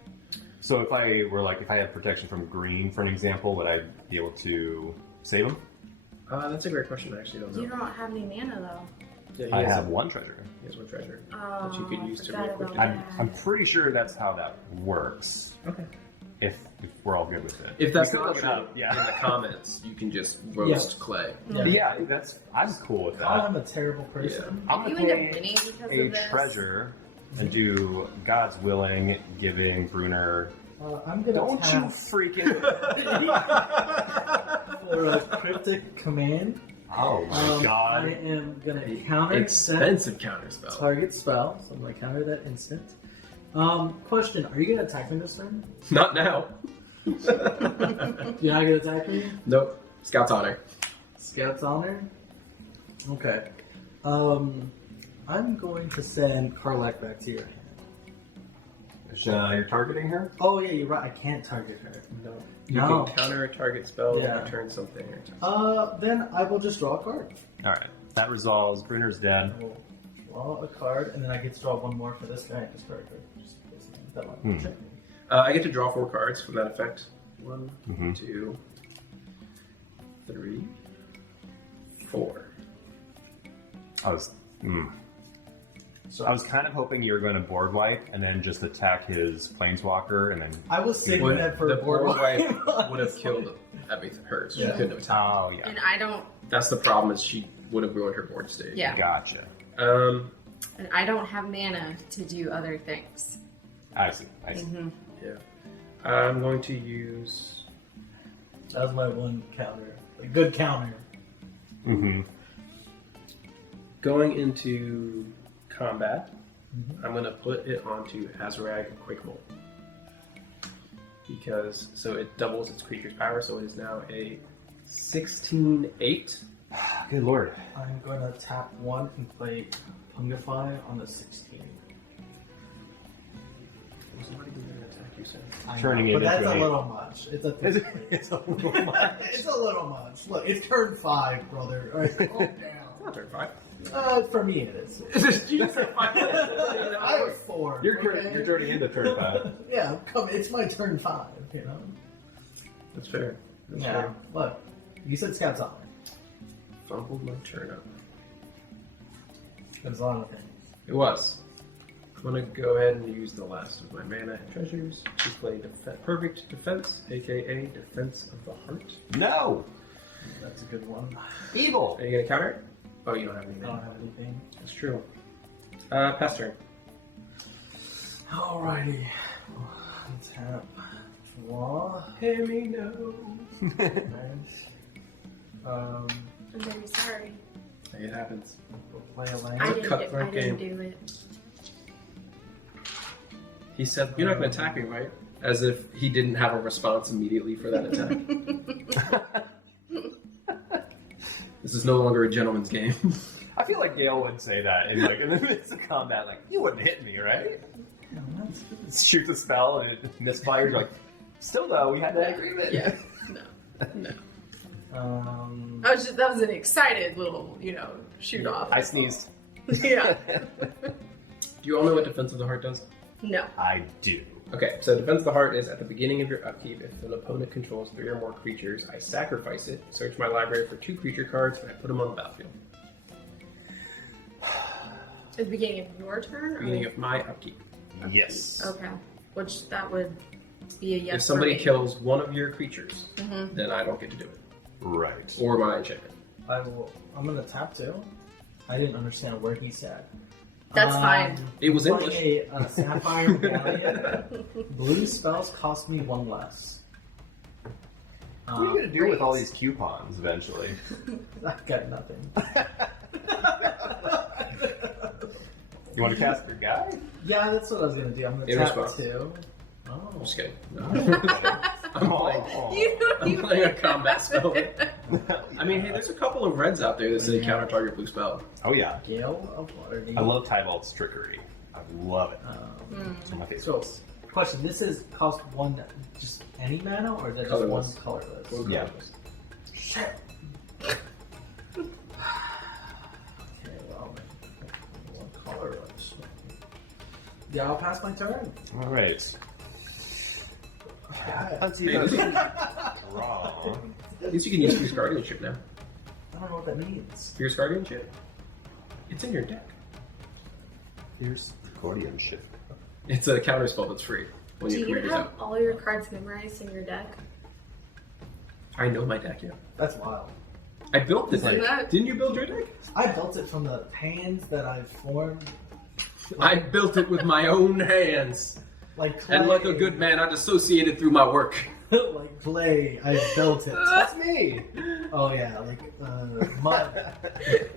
So if I were like, if I had protection from green, for an example, would I be able to save him? That's a great question. I actually don't know. You don't have any mana, though. Yeah, he I has have one treasure. He has 1 treasure Oh, that you could use to forgot re-equip about it. that. I'm pretty sure that's how that works. Okay. if we're all good with it. If that's We could not look it true, up, yeah. in the comments, you can just roast Clay. Yeah, I'm cool with that. I'm a terrible person. I'm You gonna end up pay winning because a of this. treasure and do God's willing, giving Brunner. I'm gonna Don't you tap freaking! for a cryptic command. Oh my I God! am gonna counter that Expensive counterspell. target spell, so I'm gonna counter that instant. Question: are you gonna attack me this turn? Not now. You're not gonna attack me? Nope. Scout's honor. Scout's honor. Okay. I'm going to send Karlach back to your hand. You're targeting her? Oh yeah, you're right. I can't target her. No. You No. can counter a target spell Yeah. and return something. Or Then I will just draw a card. All right, that resolves. Brunner's dead. I will draw a card, and then I get to draw one more for this guy. Just for just that one. Check. I get to draw 4 cards from that effect. 1, Mhm. 2, 3, 4. I was kind of hoping you were going to board wipe and then just attack his planeswalker and then. I was saving that for the a board wipe wipe. would have killed everything. Hers. Yeah. She couldn't have attacked. Oh yeah, And I don't. That's the problem. Is she would have ruined her board state. Yeah. gotcha. And I don't have mana to do other things. I see. Mm-hmm. Yeah. I'm going to use. That was my one counter. A good counter. Mm-hmm. Going into combat, I'm going to put it onto Azrag Quakemold. Because, so it doubles its creature's power, so it is now a 16/8. Good lord. I'm going to tap 1 and play Pungify on the 16. Was not even going to attack you, sir. Turning But it that's into a a- little much. It's a It's a little much. It's a little much. Look, it's turn 5, brother. All right, calm down. Not turn 5. For me, it is. You just said 5 I was 4. You're okay? you're turning into turn 5. Yeah, come. It's my turn 5. You know. That's fair. That's Yeah. fair. Look, you said Scout's honor. Fumbled my turn up. There's a lot of things. It was. I'm going to go ahead and use the last of my mana and treasures to play Perfect Defense, aka Defense of the Heart. No. That's a good one. Evil. Are you going to counter it? Oh, you don't have I anything. don't have anything. That's true. Pass turn. Alrighty. Tap. Draw. Hear me no. Nice. I'm very sorry. It happens. We'll play a land. I a didn't, cutthroat I didn't game. do it. He said, "You're not going to attack me, right?" As if he didn't have a response immediately for that attack. This is no longer a gentleman's game. I feel like Gale would say that in the midst of combat, like, you wouldn't hit me, right? No, that's Shoot the spell and it misfires. You're like, still though, we had that agreement. Yeah. No. good. That was an excited little, shoot off. I sneezed. Yeah. Do you all know what Defense of the Heart does? No. I do. Okay, so Defense of the Heart is at the beginning of your upkeep. If an opponent controls 3 or more creatures, I sacrifice it, search my library for 2 creature cards, and I put them on the battlefield. At the beginning of your turn? Beginning of my upkeep. Yes. Okay. Which that would be a yes. If somebody for me. kills one of your creatures, Mhm. then I don't get to do it. Right. Or my enchantment. I'm gonna tap 2. I didn't understand where he said. That's fine. It was like English. a Sapphire Medallion. Blue spells cost me 1 less. What are you going to do with all these coupons eventually? I've got nothing. You want to cast your guy? Yeah, that's what I was gonna do. I'm gonna In tap response. 2. I'm Oh. just kidding. No. I'm I'm playing a combat spell. I mean, hey, there's a couple of reds out there that say counter target blue spell. Oh yeah. Gale of Waterdeep. I love Tybalt's trickery. I love it. Mm. It's one of my So, favorites. question: this is cost 1, just any mana, or is that just Colorless. 1 colorless? Blue Yeah. colorless. Shit. Okay, well, 1 colorless. Yeah, I'll pass my turn. All right. Let's see. Hey, Let's this draw. At least you can use Fierce Guardianship now. I don't know what that means. Fierce Guardianship. It's in your deck. Here's accordion shift. It's a counter spell that's free. when Do your you career is have out. all your cards memorized in your deck? I know my deck, yeah. That's wild. I built this Isn't deck. that- Didn't you build your deck? I built it from the hands that I've formed. I built it with my own hands. Like clay. And like a good man, I dissociated through my work. Like clay, I built it. That's me. Oh yeah, like mud.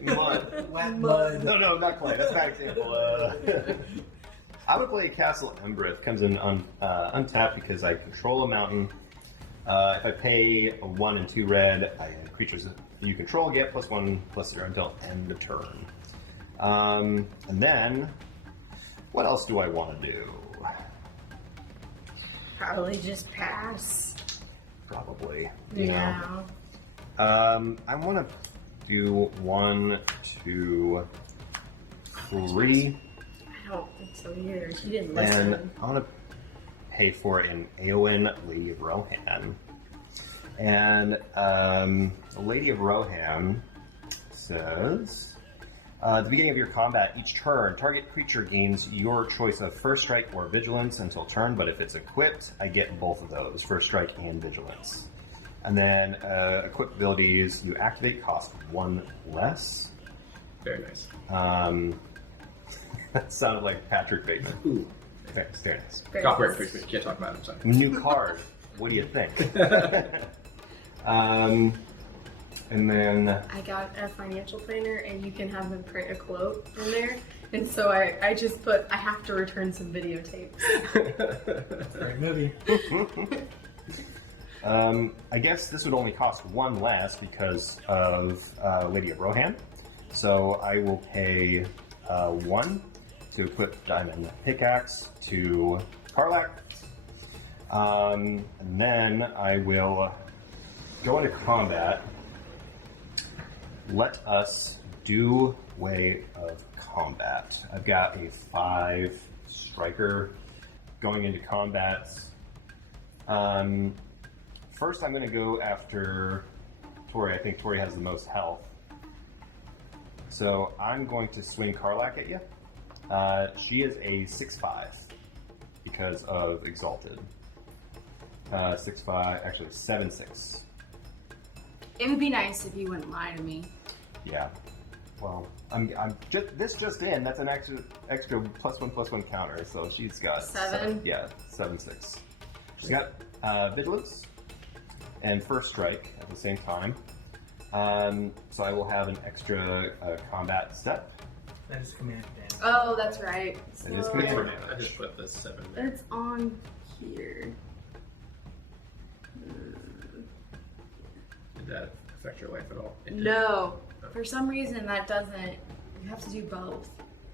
Mud. Wet mud. No, not clay. That's not an example. I would play Castle Embrith. Comes in untapped because I control a mountain. If I pay a 1 and 2 red, creatures you control get +1/+0 until end of turn. And then, what else do I want to do? Probably just pass. Probably. you know. Yeah. I want to do 1, 2, 3, I don't think so either. He didn't and listen. I want to pay for an Eowyn Lady of Rohan. And Lady of Rohan says, at the beginning of your combat, each turn, target creature gains your choice of First Strike or Vigilance until turn, but if it's equipped, I get both of those, First Strike and Vigilance. And then equipped abilities you activate cost 1 less. Very nice. That sounded like Patrick Bateman. Ooh. Very nice. Very Copyright nice. infringement. Can't talk about it. I'm sorry. New card. What do you think? And then I got a financial planner, and you can have them print a quote in there. And so I just put, I have to return some videotapes. Great movie. I guess this would only cost 1 less because of Lady of Rohan. So I will pay 1 to put Diamond Pickaxe to Karlach. And then I will go into combat. Let us do way of combat. I've got a 5 striker going into combat. First, I'm going to go after Tori. I think Tori has the most health. So I'm going to swing Karlach at you. She is a 6/5 because of Exalted. 6/5, actually 7/6. It would be nice if you wouldn't lie to me. Yeah. Well, I'm just in. That's an extra +1/+1 counter. So she's got 7? Yeah, 7/6. She's got Vigilance and First Strike at the same time. So I will have an extra combat step. That is command damage. Oh, that's right. It is So command For damage. now, I just put the 7 there. it's on here. Did that affect your life at all? It did. No. For some reason, that doesn't. You have to do both.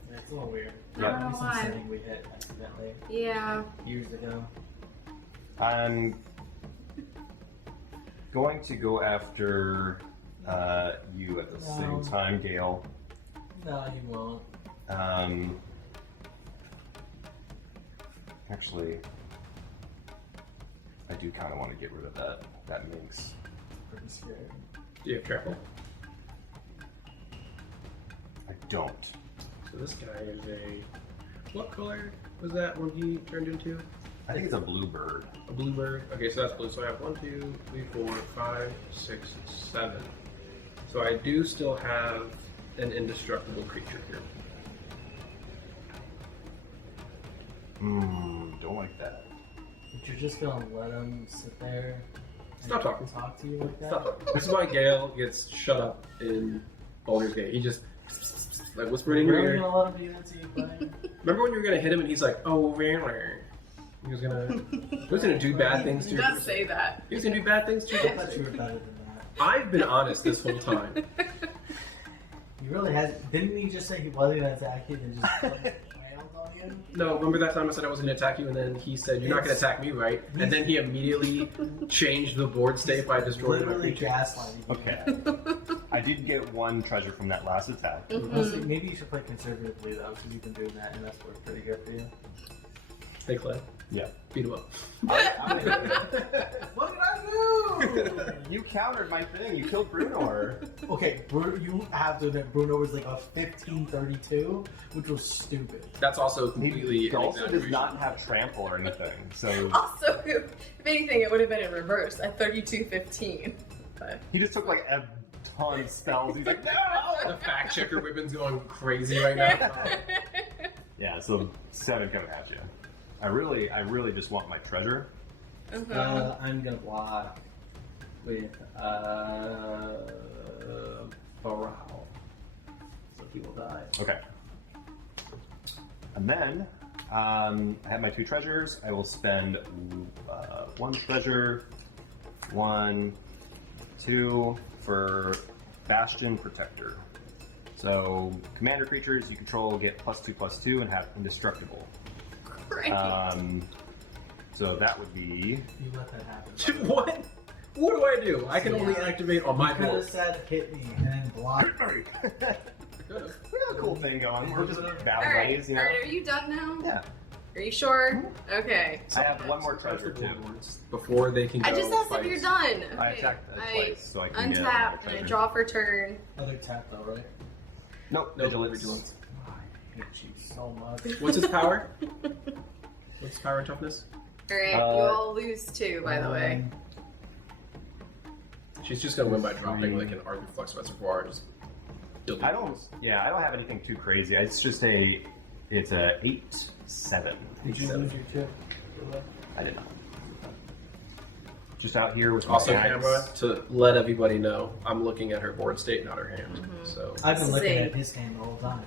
Yeah, it's a little weird. I don't know Maybe some why. setting we hit accidentally Yeah. years ago. I'm going to go after you at the same No. time, Gale. No, you won't. Actually, I do kind of want to get rid of that Minx. Pretty scared. Do you have trample? I don't. So this guy is a... What color was that when he turned into? I think it's a bluebird. A bluebird. Okay, so that's blue. So I have 1, 2, 3, 4, 5, 6, 7. So I do still have an indestructible creature here. Don't like that. But you're just gonna let him sit there and Stop talking. talk to you like that? Stop talking. This is why Gale gets shut up in Baldur's Gate. He just like whispered in your Really ear. gonna let him do that to you, buddy? Remember when you were gonna hit him and he's like, "Oh, really?" He was gonna do bad things to He you. does say that. He was gonna do bad things to I you. thought you were better than that. I've been honest this whole time. He really has. Didn't he just say he wasn't gonna attack you and just wailed on you? No, remember that time I said I was gonna attack you and then he said, "You're not gonna attack me, right?" And then he immediately changed the board state by destroying my Literally creature. gaslighting you. Okay. I did get 1 treasure from that last attack. Honestly, maybe you should play conservatively though, because you've been doing that and that's worked pretty good for you. Hey, Clay. Yeah. Beat him up. What did I do? You countered my thing. You killed Brunor. Okay, you have to admit Bruno was like a 1532, which was stupid. That's also completely. He an also does exaggeration. not have trample or anything. So Also, if anything, it would have been in reverse at 32-15. But he just took like a ton of spells. He's like, no. The fact checker ribbon's going crazy right now. Yeah. So 7 coming at you. I really just want my treasure. I'm gonna block with Baral, so he will die. Okay. And then I have my 2 treasures. I will spend 1 treasure, 1, 2 for Bastion Protector. So commander creatures you control get +2/+2 and have indestructible. great. So that would be. You let that happen. What? What do I do? I can only activate on my You could have board. said hit me and block. We Could've. got a cool thing going. We're just battle All right, buddies, you know. are you done now? Yeah. Are you sure? Okay. I have 1 more treasure too. Before they can go I just asked fight. if you're done. I Okay. attacked I twice, so I can get untap another and I treasure. draw for turn. Other tap though, right? Nope. No, Vigilance. vigilance. I hate you so much. What's his power? What's his power and toughness? All right, you all lose 2, by the way. She's just gonna win by dropping like an Arthur Flux Reservoir and just delete I don't. this. Yeah, I don't have anything too crazy. It's just It's a 8/7. Did you lose your chip? I did not. Just out here with my Also, guys. camera, to let everybody know, I'm looking at her board state, not her hand. So, I've been This is looking a- at his game the whole time.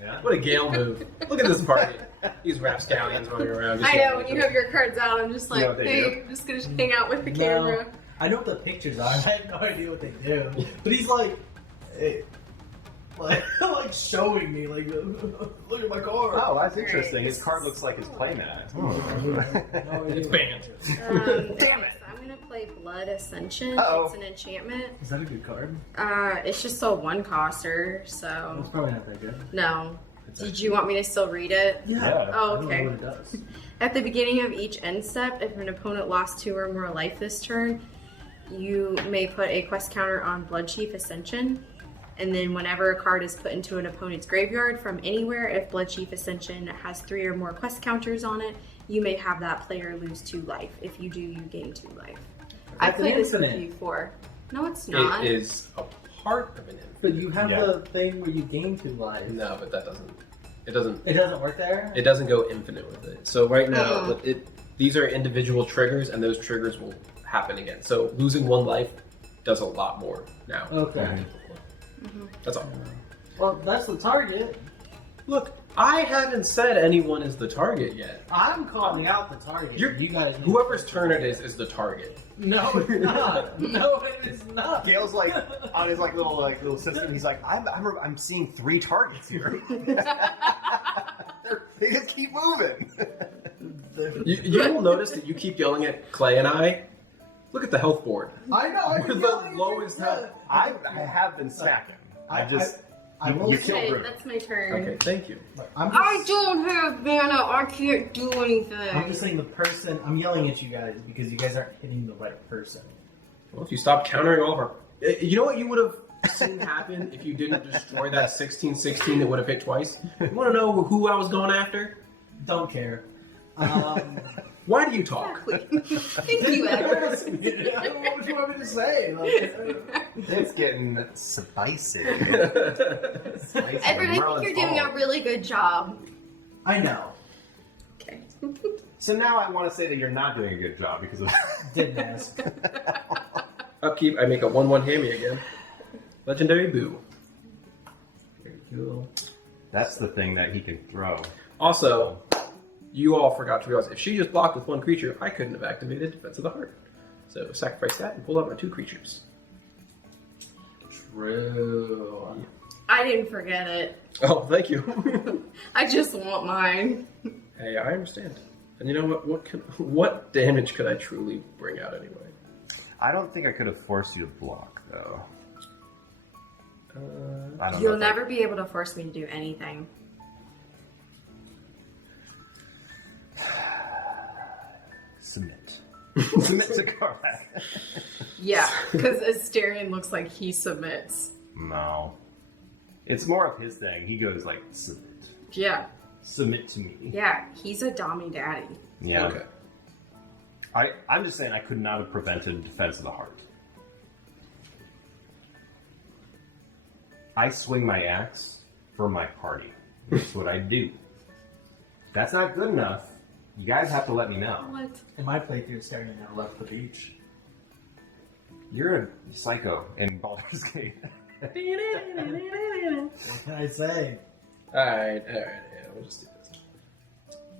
Yeah. what a Gale move! Look at this party. These rapscallions running around. just I know, yelling when at you us. have your cards out, I'm just You know like, what they hey, I'm just gonna hang out with the No. camera. I know what the pictures are. I have no idea what they do. But he's like, hey, like showing me, like, look at my card. Oh, that's Great. interesting. His card looks like his playmat. No idea It's what banned. Damn it. So I'm gonna play Blood Ascension. Uh-oh. It's an enchantment. Is that a good card? It's just a 1-coster, It's so probably not that good. no. Did you want me to still read it? Yeah. Oh, I don't okay. know what it does. At the beginning of each end step, if an opponent lost 2 or more life this turn, you may put a quest counter on Bloodchief Ascension. And then whenever a card is put into an opponent's graveyard from anywhere, if Bloodchief Ascension has 3 or more quest counters on it, you may have that player lose 2 life. If you do, you gain 2 life. I That's an played this with infinite. you before. No, it's not. It is a part of an infinite. But you have Yeah. the thing where you gain 2 lives. No, but that doesn't. It doesn't. It doesn't work there? It doesn't go infinite with it. So right now, Uh-uh. these are individual triggers, and those triggers will happen again. So losing 1 life does a lot more now. Okay. That's all. Well, that's the target. Look, I haven't said anyone is the target yet. I'm calling out the target. You're- you guys. Whoever's turn it is the target. No, it's not. No, it is not. Gale's like on his little system. He's like, I'm seeing 3 targets here. They just keep moving. You will notice that you keep yelling at Clay and I. Look at the health board. I know. We're the lowest health. I have been smacking. I will you say- killed Okay, Bruno. that's my turn. Okay, thank you. I'm just, I don't have mana. I can't do anything. I'm just saying the person. I'm yelling at you guys because you guys aren't hitting the right person. Well, if you stop countering all of our... You know what you would have seen happen if you didn't destroy that 16/16 that would have hit twice? You want to know who I was going after? Don't care. Why do you talk? Exactly. Thank you, Edward. I don't know what you want me to say. Like, It's getting spicy. Spicy. Edward, I think Merlin's you're doing a fault. really good job. I know. Okay. So now I want to say that you're not doing a good job because of. Didn't ask. Upkeep, I make a 1/1 hammy again. Legendary Boo. Very cool. That's the thing that he can throw. Also, you all forgot to realize if she just blocked with 1 creature, I couldn't have activated Defense of the Heart. So sacrifice that and pull out my 2 creatures. True. I didn't forget it. Oh, thank you. I just want mine. Hey, I understand. And you know what? What damage could I truly bring out anyway? I don't think I could have forced you to block though. I don't know You'll if I- never be able to force me to do anything. Submit. Submit to Karlach. Yeah, because Astarion looks like he submits. No. It's more of his thing. He goes like, submit. Yeah. Submit to me. Yeah, he's a dommy daddy. Yeah. Okay. I'm just saying I could not have prevented Defense of the Heart. I swing my axe for my party. That's what I do. If that's not good enough, you guys have to let me know. What? In my playthrough, Astarion never left the beach. You're a psycho in Baldur's Gate. What can I say? Alright, yeah, we'll just do this.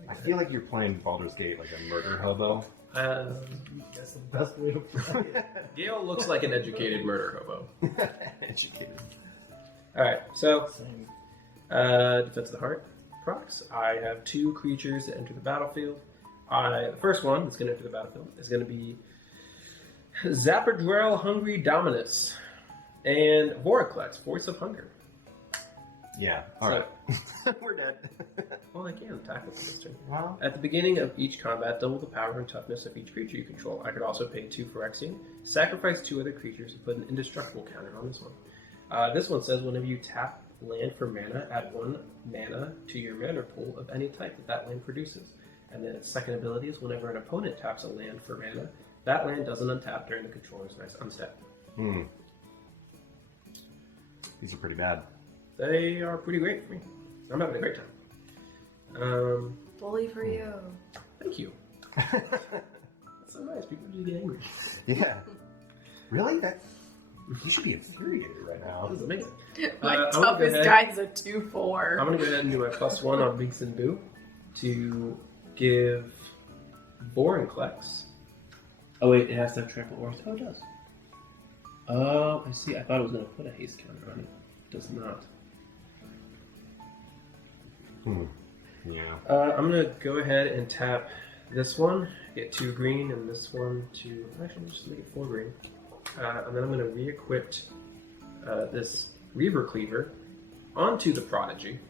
I feel like you're playing Baldur's Gate like a murder hobo. That's the best way to play it. Gale looks like an educated murder hobo. Educated. Alright, so Same. Defense of the Heart procs. I have 2 creatures that enter the battlefield. The first one that's going to enter the battlefield is going to be Zappadrel Hungry Dominus and Voraclex, Voice of Hunger. Yeah, alright. We're dead. Well, I can attack with this turn. Well, At the beginning of each combat, double the power and toughness of each creature you control. I could also pay 2 Phyrexian, sacrifice 2 other creatures, and put an indestructible counter on this one. This one says whenever you tap land for mana, add 1 mana to your mana pool of any type that land produces. And then its second ability is whenever an opponent taps a land for mana, that land doesn't untap during the controller's next unstep. These are pretty bad. They are pretty great for me. I'm having a great time. Bully for you. Thank you. That's so nice. People do get angry. Yeah. Really? You should be infuriated right now. That was amazing. My I'm gonna go toughest ahead- guy's a 2/4. I'm going to go ahead and do my +1 on Minsc&Boo to give Vorinclex. Oh wait, it has to have trample or oh it does. Oh, I see. I thought it was going to put a haste counter on it. It does not. Yeah. I'm going to go ahead and tap this one, get 2 green, and this one to actually just make it 4 green. And then I'm going to re-equip this Reaver Cleaver onto the Prodigy.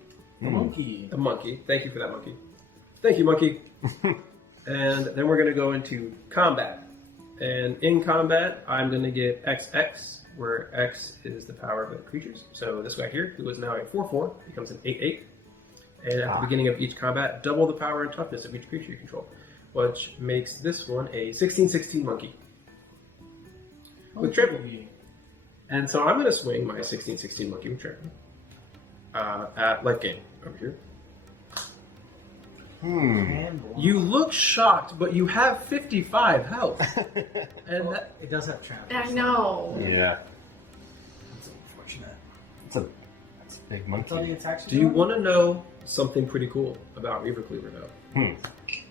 The monkey. The monkey. Thank you for that, monkey. Thank you, monkey. And then we're going to go into combat. And in combat, I'm going to get XX, where X is the power of the creatures. So this guy here, who is now a 4/4, becomes an 8/8. And at the beginning of each combat, double the power and toughness of each creature you control, which makes this one a 16/16 monkey. With triple. And so I'm going to swing my 16/16 monkey with triple at late game over here. You look shocked, but you have 55 health. And that, It does have trample. I know. Yeah. That's unfortunate. That's a big That's all the monkey. attacks. do you want to know something pretty cool about Reaver Cleaver, though?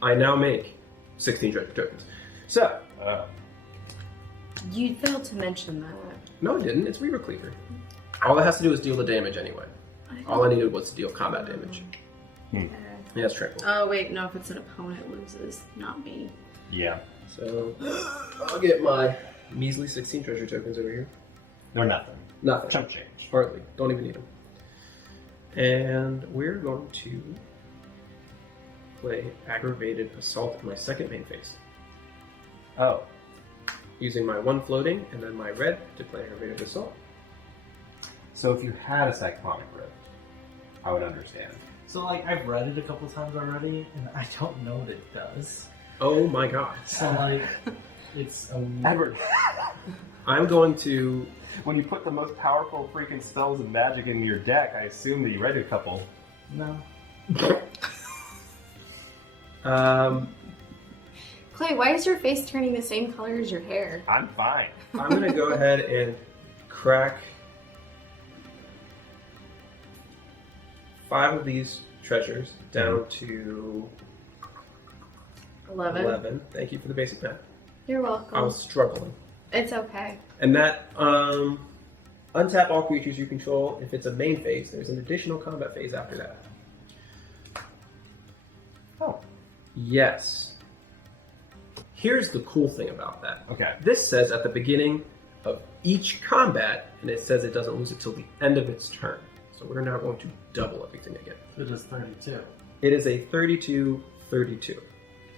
I now make 16 treasure tokens. So, You failed to mention that. no, I didn't. It's Reaver Cleaver. All it has to do is deal the damage anyway. All I needed was to deal combat damage. Yeah, it's triple. Oh wait, no, if it's an opponent loses, not me. Yeah. So, I'll get my measly 16 treasure tokens over here. Or nothing. Nothing. Chump change. Hardly. Don't even need them. And we're going to play Aggravated Assault in my second main phase. Oh. Using my 1 floating and then my red to play Aggravated Assault. So if you had a Cyclonic Rip, I would understand. So, like, I've read it a couple times already, and I don't know what it does. Oh my god. So, like, it's a Edward, I'm going to... when you put the most powerful freaking spells and magic in your deck, I assume that you read a couple. no. Clay, why is your face turning the same color as your hair? I'm fine. I'm going to go ahead and crack 5 of these treasures down to 11. Thank you for the basic math. You're welcome. I was struggling. It's okay. And that, untap all creatures you control. If it's a main phase, there's an additional combat phase after that. Oh. Yes. Here's the cool thing about that. Okay. This says at the beginning of each combat, and it says it doesn't lose it till the end of its turn. So we're now going to double everything again. So it is 32. It is a 32-32.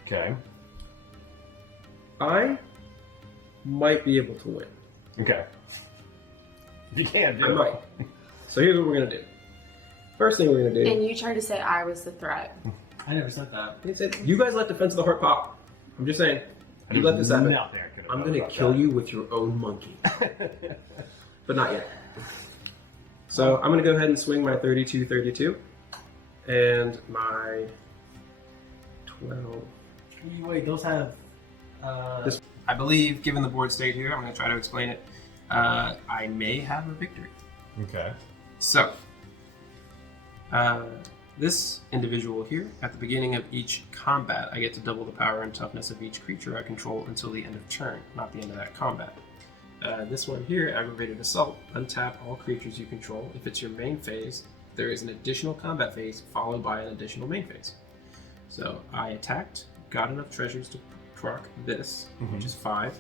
Okay. I might be able to win. Okay. You can't I do might. So here's what we're gonna do. First thing we're gonna do. And you tried to say I was the threat. I never said that. You guys let Defense of the Heart pop. I'm just saying. You let this happen. I'm gonna kill you with your own monkey. But not yet. So I'm gonna go ahead and swing my 32-32 and my 12. Wait, those have. I believe, given the board state here, I'm gonna try to explain it. I may have a victory. Okay. So, this individual here, at the beginning of each combat, I get to double the power and toughness of each creature I control until the end of turn, not the end of that combat. This one here, Aggravated Assault, untap all creatures you control. If it's your main phase, there is an additional combat phase followed by an additional main phase. So I attacked, got enough treasures to proc this, which is 5,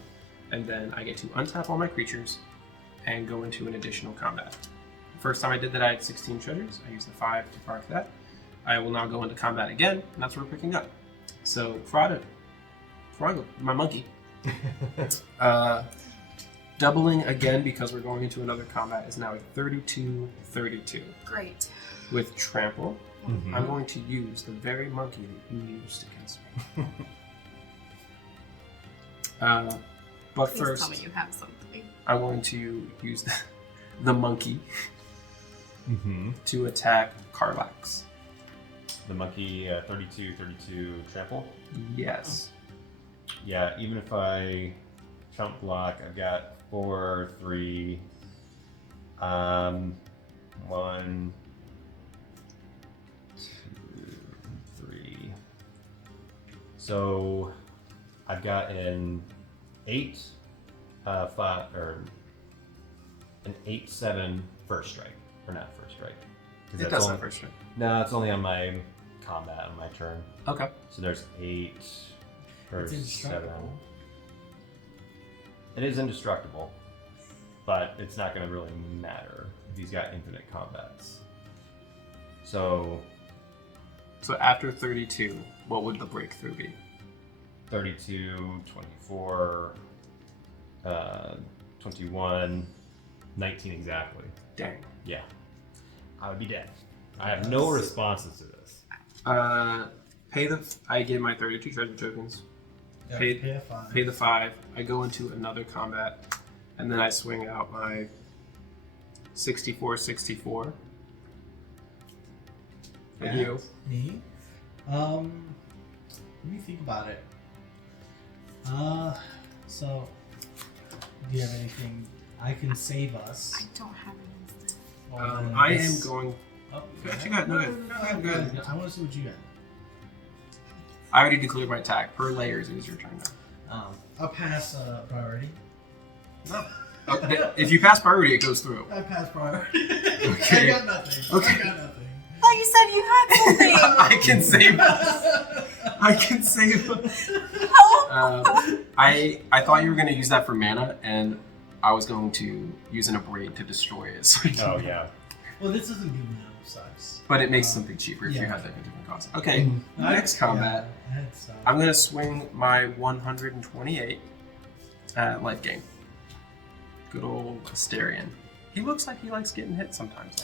and then I get to untap all my creatures and go into an additional combat. The first time I did that, I had 16 treasures. I used the 5 to proc that. I will now go into combat again, and that's what we're picking up. So, my monkey. Doubling again because we're going into another combat is now a 32-32. Great. With trample, I'm going to use the very monkey that you used against me. But Please first, tell me you have something. I'm going to use the monkey to attack Karlach. The monkey 32 trample? Yes. Yeah, even if I chump block, I've got 4, 3, 1, 2, 3. So I've got an 8, 5, or an 8/7 first strike, or not first strike. It does have first strike. No, it's only on my combat on my turn. Okay. So there's 8 first, It's 7. indestructible. It is indestructible, but it's not going to really matter if he's got infinite combats. So after 32, what would the breakthrough be? 32, 24, 21, 19 exactly. Dang. Yeah. I would be dead. I have no responses to this. I get my 32 treasure tokens. Yeah, Pay the 5. I go into another combat, and then I swing out my 64. For you. Me? Let me think about it. So, do you have anything I can save us? I don't have an instant. I am going. Oh, Actually, go ahead. Go ahead. I want to see what you got. I already declared my attack. Per layers, it is your turn now. I'll pass priority. No. If you pass priority, it goes through. I pass priority. Okay. I got nothing. Okay. I got nothing. I thought you said you had something. I can save us. I can save us. I thought you were going to use that for mana, and I was going to use an abrade to destroy it. So Oh, yeah. Well, this doesn't give me no sucks. But it makes something cheaper if you yeah. have that different cost. Okay, next combat. Yeah, I'm going to swing my 128 life gain. Good old Astarion. He looks like he likes getting hit sometimes.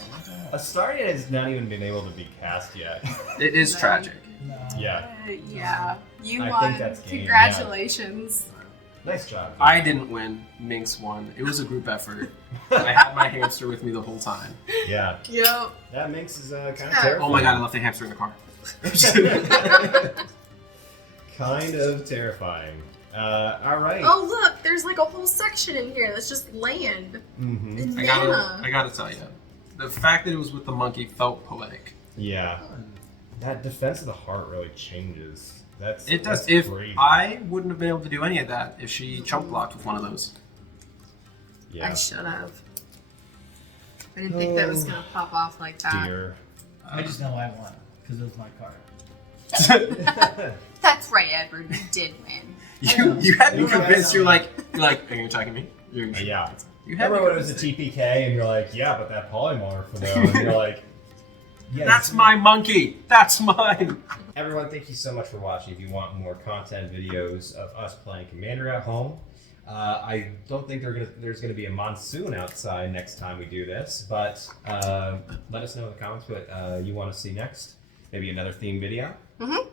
Astarion has not even been able to be cast yet. It is tragic. No. Yeah. Yeah. You I won. think that's game, Congratulations. Nice job. I didn't win. Minsc won. It was a group effort. I had my hamster with me the whole time. Yeah. Yep. That makes is kind of terrifying. Oh my god, I left the hamster in the car. Kind of terrifying. All right. Oh look, there's like a whole section in here that's just land Mm-hmm. and I mana. gotta tell you, the fact that it was with the monkey felt poetic. Yeah. That Defense of the Heart really changes. It does. That's If crazy. I wouldn't have been able to do any of that if she chump blocked with one of those. Yeah. I should have. I didn't think that was gonna pop off like that. Dear. I just know I won because it was my card. That's right, Edward. You did win. You had me You convinced. guys Are you attacking me? Yeah. You had Remember me when it was a convinced. TPK and you're like, yeah, but that polymorph, though, and you're like, Yeah, That's my monkey. That's mine. Everyone, thank you so much for watching. If you want more content videos of us playing Commander at home, I don't think there's gonna be a monsoon outside next time we do this, but let us know in the comments what you want to see next. Maybe another theme video. Mm-hmm.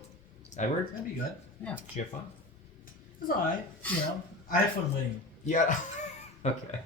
Edward, That'd be good. Yeah. did you have fun? It's alright. I had fun winning. Yeah. Okay.